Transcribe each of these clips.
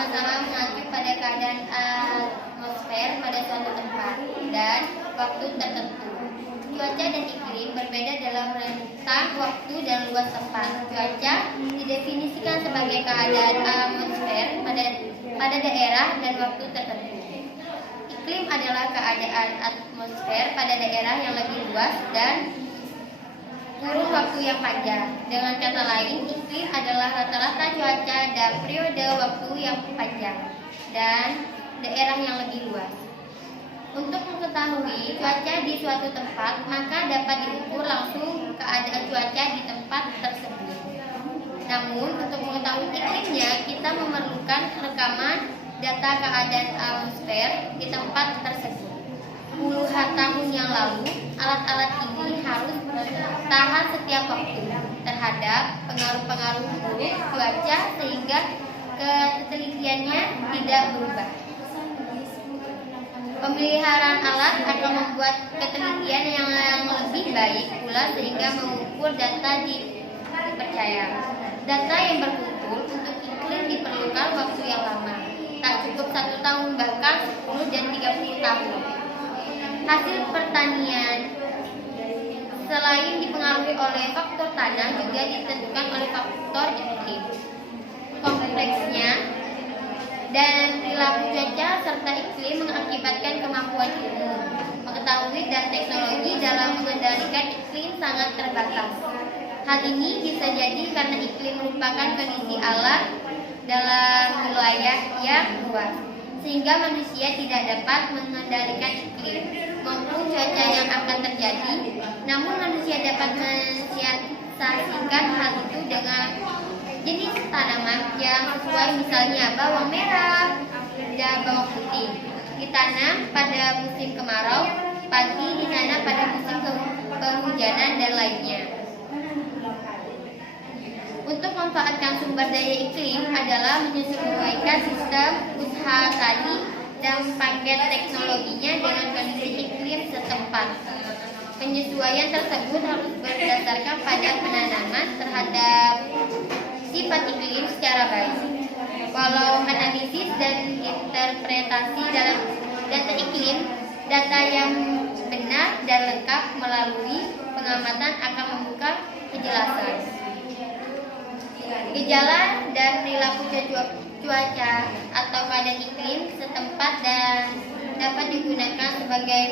sama-sama mengacu pada keadaan atmosfer pada suatu tempat dan waktu tertentu. Cuaca dan iklim berbeda dalam rentang waktu dan luas tempat. Cuaca didefinisikan sebagai keadaan atmosfer pada daerah dan waktu tertentu. Iklim adalah keadaan atmosfer pada daerah yang lebih luas dan kurun waktu yang panjang. Dengan kata lain, iklim adalah rata-rata cuaca dan periode waktu yang panjang dan daerah yang lebih luas. Untuk mengetahui cuaca di suatu tempat, maka dapat diukur langsung keadaan cuaca di tempat tersebut. Namun, untuk mengetahui iklimnya, kita memerlukan rekaman data keadaan atmosfer di tempat tersebut. Puluhan tahun yang lalu, alat-alat ini harus tahan setiap waktu terhadap pengaruh-pengaruh buruk cuaca sehingga ketelitiannya tidak berubah. Pemeliharaan alat akan membuat ketelitian yang lebih baik pula sehingga mengukur data dipercaya. Data yang berkumpul untuk iklim diperlukan waktu yang lama, tak cukup 1 tahun bahkan 10 dan 30 tahun. Hasil pertanian selain dipengaruhi oleh faktor tanah juga ditentukan oleh faktor iklim. Kompleksnya dan perilaku cuaca serta iklim mengakibatkan kemampuan ilmu, pengetahuan dan teknologi dalam mengendalikan iklim sangat terbatas. Hal ini bisa jadi karena iklim merupakan kondisi alam dalam wilayah yang luas, sehingga manusia tidak dapat mengendalikan iklim maupun cuaca yang akan terjadi. Namun manusia dapat mensiasatikan hal itu dengan jenis tanaman yang sesuai, misalnya bawang merah dan bawang putih ditanam pada musim kemarau, padi ditanam pada musim penghujanan dan lainnya. Untuk memanfaatkan sumber daya iklim adalah menyesuaikan sistem usaha tani dan paket teknologinya dengan kondisi iklim setempat. Penyesuaian tersebut harus berdasarkan pada penanaman terhadap sifat iklim secara baik. Walau analisis dan interpretasi dalam data iklim, data yang benar dan lengkap melalui pengamatan akan membuka kejelasan gejala dan perilaku cuaca atau keadaan iklim setempat dan dapat digunakan sebagai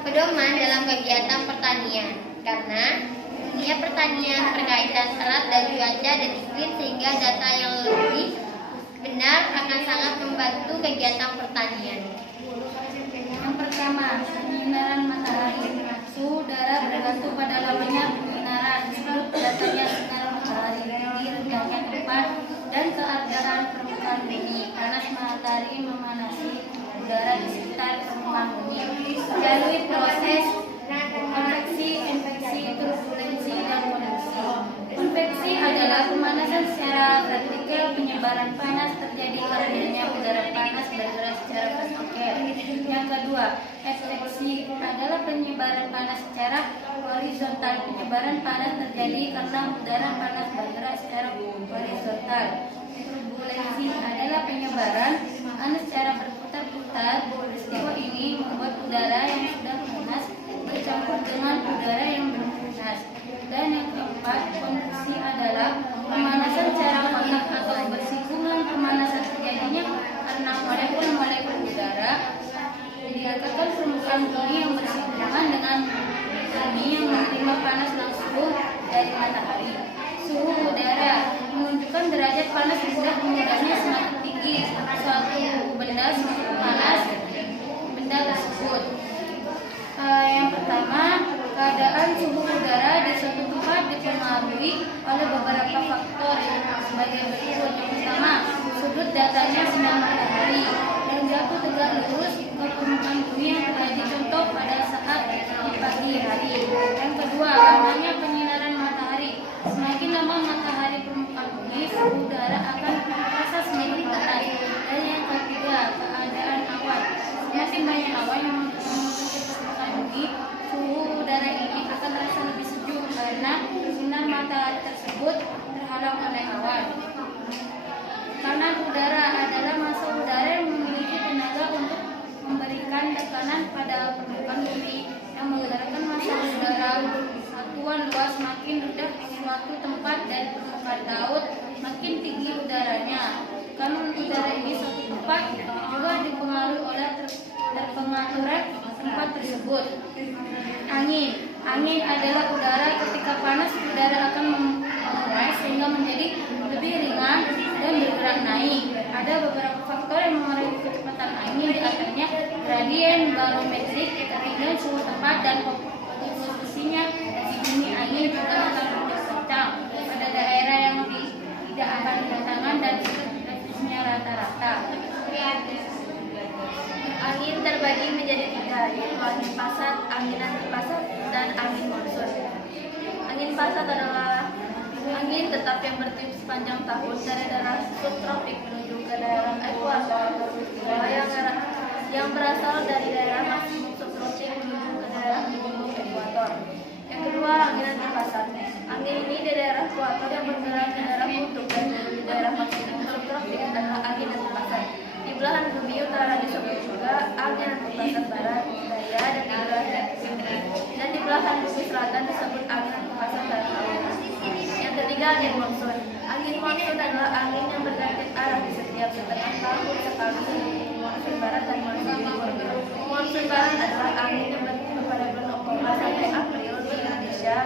pedoman dalam kegiatan pertanian, karena dunia pertanian berkaitan erat dengan cuaca dan iklim sehingga data yang lebih benar akan sangat membantu kegiatan pertanian. Yang pertama, penyinaran matahari. Suhu udara bergantung pada lamanya penyinaran, sudut datanya sinar matahari, tinggi rendahnya tempat, dan keadaan permukaan bumi. Panas matahari memanasi udara di sekitar permukaan bumi. Melalui proses konveksi, infeksi, turbulensi, dan konveksi. Konveksi adalah pemanasan secara vertikal. Penyebaran panas terjadi karena udara panas bergerak secara vertikal. Yang kedua, adveksi adalah penyebaran panas secara horizontal. Penyebaran panas terjadi karena udara panas bergerak secara horizontal. Turbulensi adalah penyebaran panas secara berputar-putar. Peristiwa ini membuat udara yang sudah panas bercampur dengan udara yang belum panas. Dan yang keempat, konveksi adalah pemanasan secara kontak atau bersinggungan. Pemanasan terjadinya karena molekul-molekul udara dikatakan permukaan bumi yang bersinggungan dengan bumi yang menerima panas langsung dari matahari. Suhu udara menunjukkan derajat panas benda penggunanya semakin tinggi suatu benda semakin panas benda tersebut. Yang pertama, keadaan suhu udara di suatu tempat dipengaruhi oleh beberapa faktor sebagai berikut. Yang pertama, sudut datanya sinar matahari yang jatuh tegak lurus ke permukaan bumi yang terjadi contoh pada saat di pagi hari. Yang kedua, lamanya penyinaran matahari. Semakin lama matahari permukaan bumi, suhu udara akan terasa semakin panas. Dan yang ketiga, keadaan awan. Semakin banyak awan yang menutupi permukaan bumi, suhu udara ini akan terasa lebih sejuk karena sinar matahari tersebut terhalang oleh awan. semakin rendah suatu tempat dan permukaan laut, makin tinggi udaranya. Kanun udara ini suatu tempat juga dipengaruhi oleh terpengaturan tempat tersebut. Angin adalah udara. Ketika panas, udara akan mengurai sehingga menjadi lebih ringan dan bergerak naik. Ada beberapa faktor yang mengaruhi kecepatan angin, di antaranya gradien barometrik, ketinggian suhu tempat, dan posisinya di bumi. Angin juga akan lebih kencang pada daerah yang tidak akan berdatangan dan posisinya rata-rata. Angin terbagi menjadi 3, yaitu angin pasat, angin antipasat, dan angin monsun. Angin pasat adalah angin tetap yang bertiup sepanjang tahun dari daerah subtropik menuju ke daerah ekuator, yang berasal dari daerah maksimum subtropik menuju ke daerah minimum ekuator. Yang kedua, angin antipasat. Angin ini di daerah ekuator yang bergerak di daerah kutub dan di daerah maksimum subtropik adalah angin antipasat. Di belahan bumi utara disebut juga angin antipasat barat, daya, dan di belahan bumi selatan disebut angin antipasat barat. Yang ketiga, angin monsun. Angin monsun adalah angin yang berganti arah di setiap setengah tahun sekali. Monsun barat dan monsun timur. Monsun barat adalah angin yang bertiup pada bulan Oktober sampai April di Indonesia.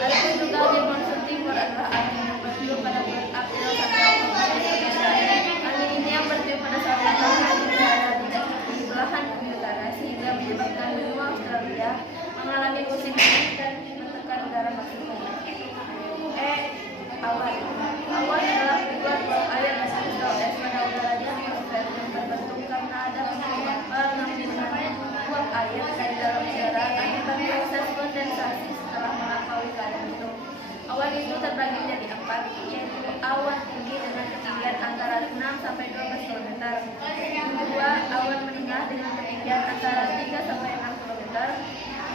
Lalu juga angin monsun timur adalah angin yang bertiup pada bulan April sampai Oktober di Indonesia. Angin ini yang bertiup pada saat matahari berada di belahan bumi utara sehingga menyebabkan benua Australia mengalami musim dingin dan menekan udara maksimum. Awan adalah ribuan bau air dan kristal es pada udara di atmosfer yang terbentuk karena ada pengambilan uap air dari dalam udara akibat proses kondensasi setelah melampaui kadar itu. Awan itu terbagi menjadi 4, yaitu awan tinggi dengan ketinggian antara 6 sampai 12 km. Yang kedua, awan menengah dengan ketinggian antara 3 sampai 6 km.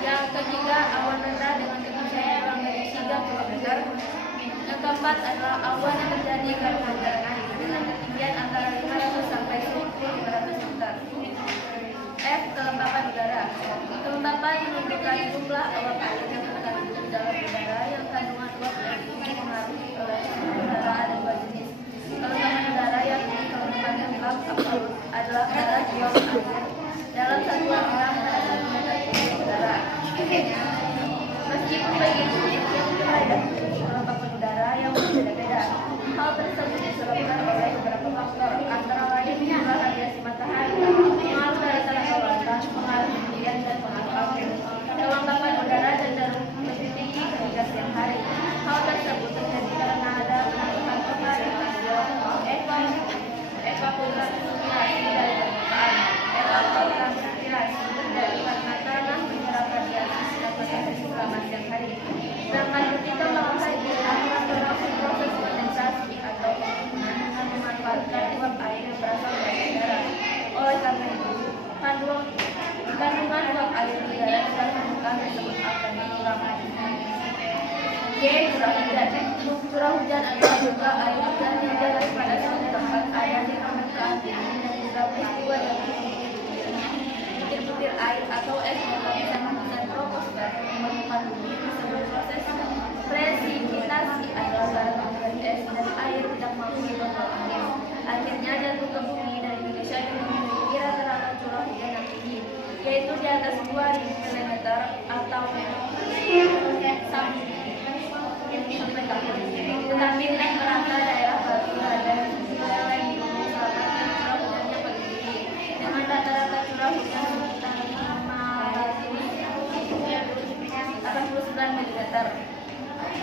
Yang ketiga, awan rendah dengan ketinggian kurang dari 3 km. Yang keempat adalah awan yang terjadi karena udara naik dengan ketinggian antara 500 sampai 1.500 meter. F. Kelembapan udara. Kelembapan menunjukkan jumlah uap air yang terkandung di dalam udara yang kandungan uap air itu dipengaruhi oleh udara ada 2 jenis. Kelembapan udara yang kelembapan lembab absolut adalah kadar uap air dalam satuan gram pada 1 meter kubik udara. Meskipun begitu, ada kelembapan udara yang berbeda-beda. Hal tersebut disebabkan oleh beberapa faktor, antara lain jumlah radiasi matahari, pengaruh dari tenaga lautan, pengaruh ketinggian, dan pengaruh angin. Kelembapan udara cenderung lebih tinggi ketika siang hari. Hal tersebut terjadi karena ada penambahan matahari evaporasi dari permukaan. Evaporasi terjadi karena tanah menyerap radiasi sinar matahari selama siang hari. Sedangkan ketika malam hari akan berlangsung proses kondensasi atau pengukuran dengan memanfaatkan uap air yang berasal dari udara. Oleh karena itu, kandungan uap air di udara dalam permukaan disebut kurang. G. Curah hujan. Curah hujan adalah juga air hujan yang jatuh pada suatu tempat ada di permukaan bumi dan juga peristiwa yang butir-butir air atau es yang lapisan troposfer di permukaan bumi disebut proses presipitasi adalah barang es dan air tidak mampu dibawa angin. Akhirnya jatuh ke bumi dan Indonesia dengan memiliki rata-rata curah hujan yang tinggi, yaitu di atas 2.000 mm atau sampai tahun. Tetapi tidak merata daerah Batu dan wilayah di bumi selatan yang curah hujannya paling tinggi, dengan rata-rata curah hujan sekitar 89 mm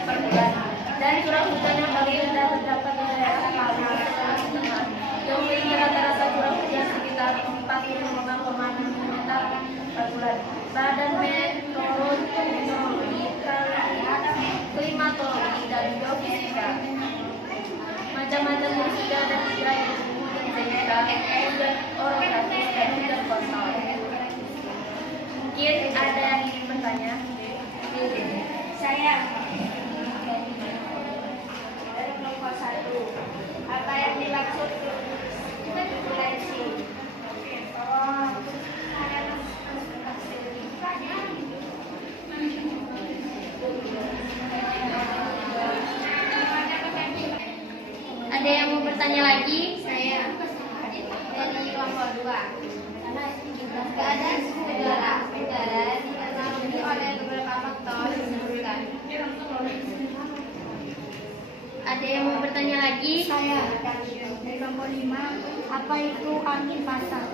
per bulan. Dan curah hujan yang paling rendah terdapat di daerah Palu, Sulawesi Tengah, yang memiliki rata-rata curah hujan sekitar 45,6 mm per bulan. Badan Meteorologi, Klimatologi, dan Geofisika. Macam-macam musika dan hujan hujan orogratis dan hujan frontal. Mungkin ada yang ingin bertanya? Saya dari kelompok 1. Apa yang dimaksud turbulensi? bertanya lagi? Saya dari kelompok 2. Keadaan suhu udara dipengaruhi oleh beberapa faktor disebutkan. Ada yang mau bertanya lagi? Saya dari kelompok 5. Apa itu angin pasat?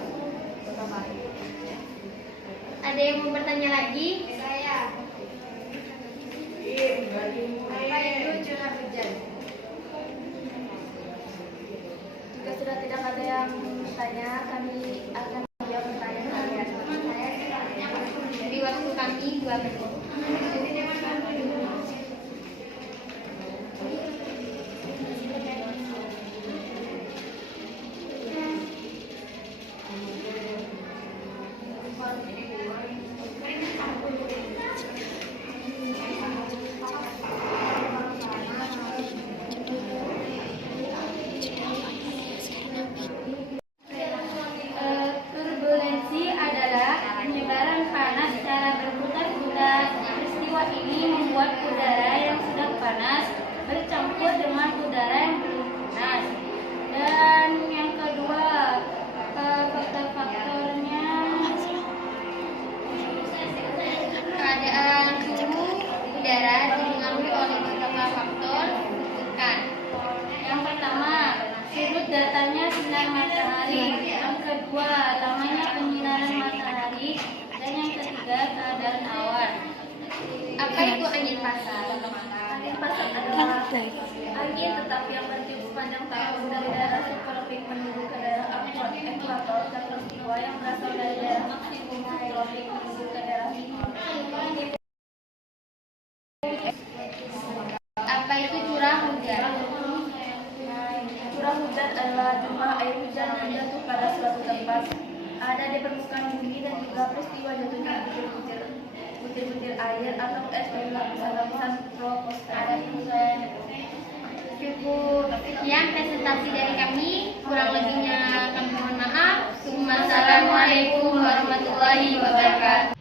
Ada yang mau bertanya lagi? Saya. Apa itu curah hujan? Jika sudah tidak ada yang bertanya, kami akan menjawab pertanyaan kalian. Beri waktu kami 2 menit. Turbulensi adalah penyebaran panas secara berputar-putar. Peristiwa ini membuat udara yang sedang panas bercampur dengan udara yang belum panas. Dan yang kedua, faktor-faktornya Keadaan suhu udara dipengaruhi oleh beberapa faktor disebutkan. yang pertama, sudut datanya sinar matahari. Yang kedua, lamanya penyinaran matahari. Dan yang ketiga, keadaan awan. Apa itu angin pasat? Angin pasat adalah angin tetapi yang bertiup sepanjang tahun dari daerah subtropik menuju ke daerah ekuator khatulistiwa yang berasal dari daerah maksimum subtropik menuju ke daerah timur. Apa itu curah hujan? Curah hujan adalah jumlah air hujan yang jatuh pada suatu tempat, ada di permukaan bumi, dan juga peristiwa jatuhnya butir-butir air atau es dari lapisan-lapisan troposfer. Ada cukup sekian presentasi dari kami. Kurang lebihnya kami mohon maaf. Wassalamualaikum warahmatullahi wabarakatuh.